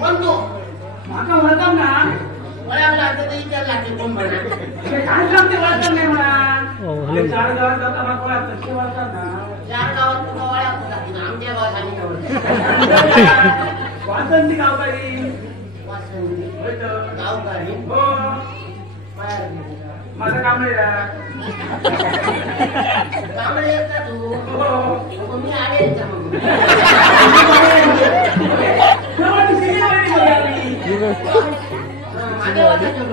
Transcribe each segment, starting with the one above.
कोण कोण म्हणा काय सांगते वाचत नाही म्हणा. 4 गावात जाता मग कोणाला तसे वाचतात ना. 4 गावात तुला ओळख होता आमच्या गावात आम्ही नव्हतो. वाचन ती गावकरी वासंती गावकरी हो माझं काम नाही राहत. कांबळे येत का तू हो मी आले का मग माझ्या वाटायचं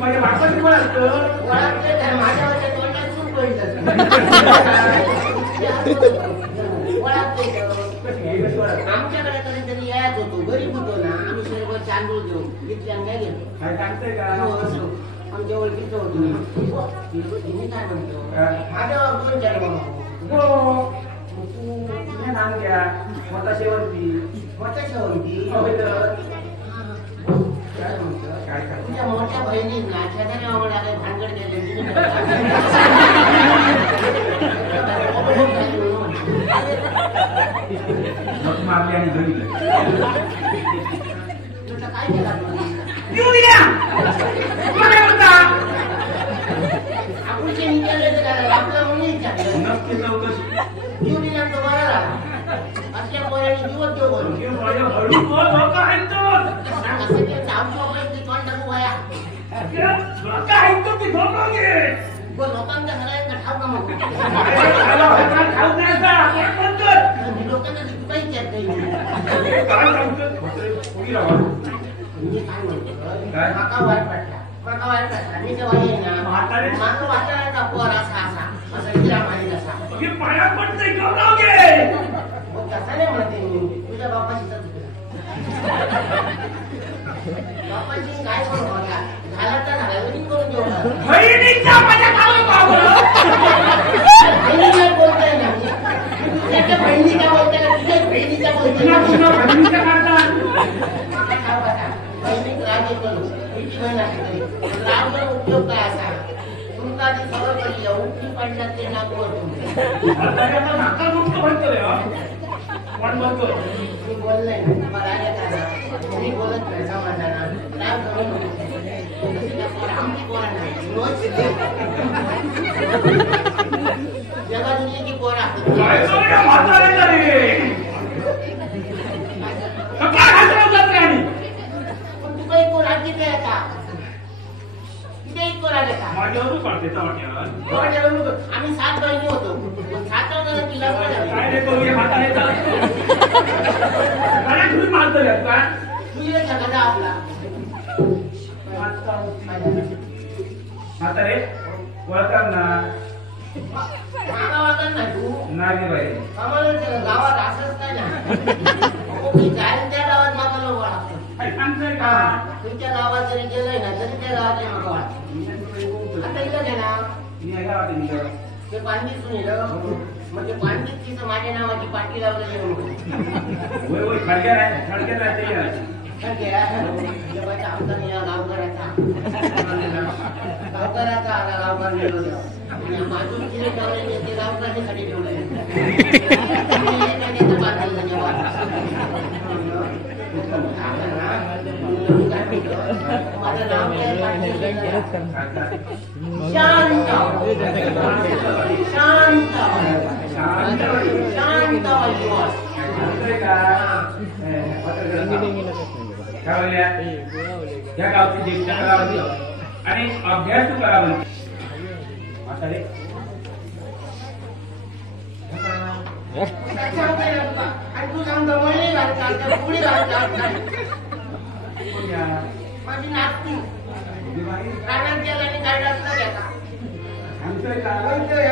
माझ्या वाटपाची पण असतं. ओळखते काय माझ्या वाटच्या तोंडात चूक पडलं ओळखते आमच्याकडे कधीतरी यायच होतो गरीब होतो ना आम्ही सर्व तांदूळ घेऊन इथल्या काय घेतो काय सांगतंय का आमच्या ओळखीचं होतो ना मी काय म्हणतो माझ्यावर 2 जन्म हो तू नाम घ्या स्वतः शेवंती मोठ्या शेवंती काय काय तुझ्या मोठ्या बहिणींना शेजारी आवड आले भानगड केले मारली आणि घरी तुझं काय केला आपुलकी निघाले आपलं म्हणून विचारलं नक्की चौकशी जीव दिला तो बरा झाला असल्या पोरांनी जीवच देऊ हळू बोल लोक ऐकतो असं की आमच्या पैकी तोंड टाकू वया लोक ऐकतो की झोपलो घे लोकांच्या सगळ्यांना ठाव का मग ठाऊक नाही का लोकांना पाहिजे काय सांगतो कोणी राहा मी काय म्हणतो माका वाईट पडला मी जेव्हा येईन ना माझं वाटायचा पोर असा असं इतरा माहीत असा हे पाया पडतंय गौरव घे मग तसं नाही म्हणते मी तुझ्या बापाशी बापाशी काय करू बघा झाला तर झाला वडील करून देऊ बहिणीचा माझ्या खाली पावलं बहिणीला बोलताय ना तुझ्या बहिणीचा बोलताय का तुझ्या बहिणीचा बोलताय बहिणीच्या काढतात बहिणीत राग येतो राग उपयोग काय असा तुमचा ती सवय पडली उठली पडल्यात ते नाक मी बोललंय मला मी बोलत नाही समाधाना राग आमची पोरा नाही जगा दुनियाची पोरा आम्ही 7 बहिणी होतो 7 किल्ला आपला म्हातारे वळतात ना ना तू नाही बाई आम्हाला गावात असंच काय ना जाईल त्या गावात मागायला ओळखतो सांगतोय का तुमच्या गावात जरी गेलंय ना तरी त्या गावात मागा वाटत आता इथं घे ना ते पांडी सुनील मग ते पांडी तिचं माझ्या नावाची पाठी लावलेली आमचा गावकऱ्याचा आला गावकर नेलो माझून तिने ठेवले ते गावकऱ्यांसाठी ठेवलंय माझं नाव शांत शांत शांत या गावची ज्येष्ठ कलावंत आणि अभ्यासू कलावंत म्हातारे तू सांगतो मळणी घालतात पुढे घालतात माझी नाचती रानात गेला आणि काय रस्ता घेता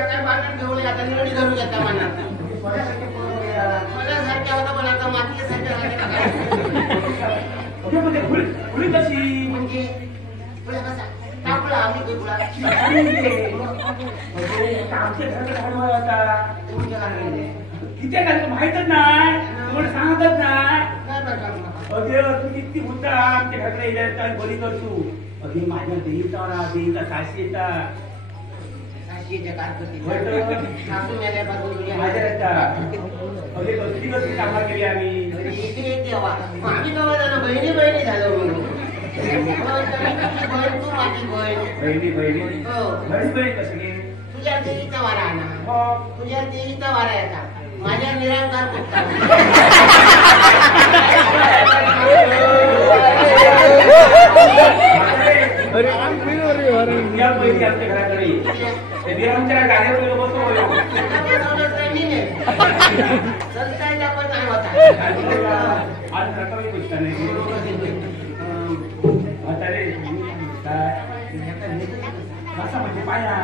काय बाटण घेऊन आता निवडी धरून घेता मनात माझ्यासारख्या होता पण आता मातीसारख्या कशी म्हणजे तुला कसा टाकला आम्ही तुला किती काय माहितच नाही तुम्हाला सांगतच नाही अगे तू किती होता आमच्या घराकडे येतात बरी करतो अगे माझ्या देवीचा देवीचा साशी येतात माझ्या अगे कसली कसली कामा केली आम्ही आम्ही बहिणी बहिणी झालो म्हणून तुझी बहीण तू माझी बहीण. बहिणी बहिणी हो. बहीण बहीण कशी गे तुझ्या देवीचा वारा आहे ना. हो तुझ्या देवीचा वारा याचा माझ्या निरंकार कुठला. या पहिली आमच्या घराकडे ते निरंकार गाड्यावर बसतो संतांना पण नाही होता. आज सकाळी गोष्ट नाही म्हातारे कसा म्हणजे पाया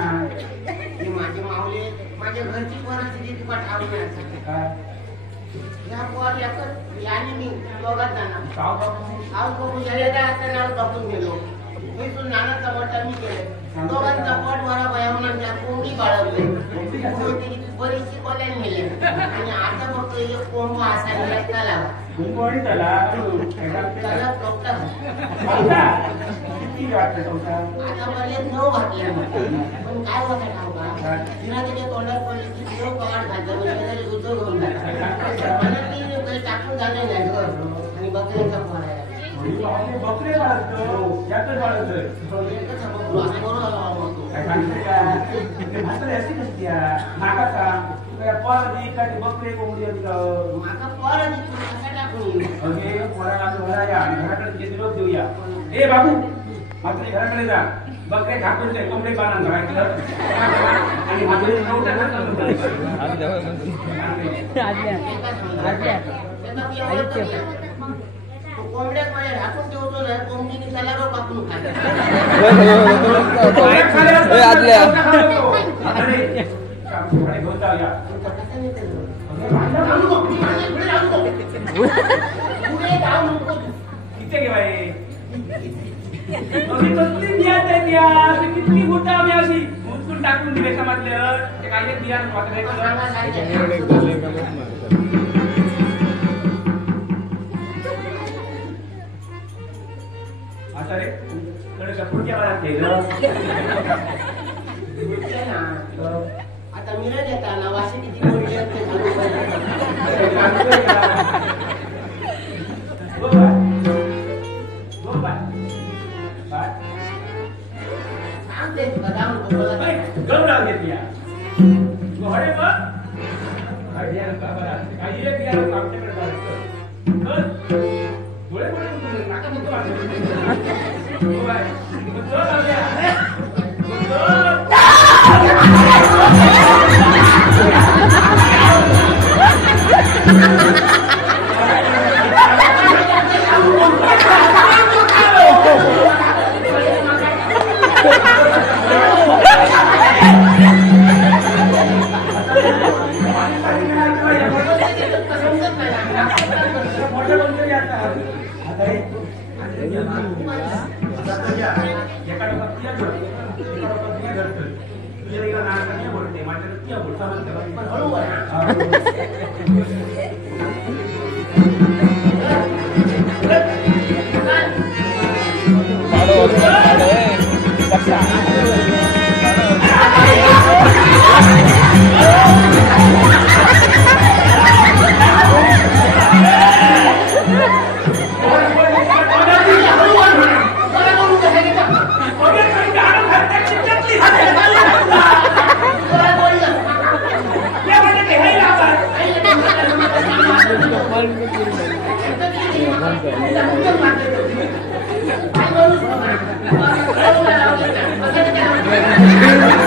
ही माझी माऊली माझ्या घरची परिस्थिती तुका ठाऊक नाही. या पोर याने मी दोघात जाणार आऊस बघू यायला असताना आऊस बघून गेलो. मी तू नानाचा मोठा मी केले. दोघांचा पोट भरा भयावनांच्या कोंबडी बाळगले. बरीचशी कोल्याने गेले आणि आता फक्त एक कोंब असा रस्ता लावा. त्याला कपटा आता मला 9 घातले पण काय होता ठाऊका तिला त्याच्या तोंडात पडली की देव कवाट घातलं म्हणजे युद्ध घेऊन जातात. मला ती काही टाकून झाले नाही घर आणि बकऱ्याचा पोर आहे. बकरे बाळगतो यातच बाळगतोय बकरे कोंबडी घराकडे देऊया. ए बाबू मात्र घराकडे जा बकरे खाकून कोंबडे बांधा आणि कोंबड्यात माझ्या राखून ठेवतो ना कोंबडीने त्याला कापून किती मोठा आम्ही अशी उचकून टाकून दिले समाजलं ते काही बिया आता रे पुढच्या आता मिरज येताना वाशी किती मोठी Thank you.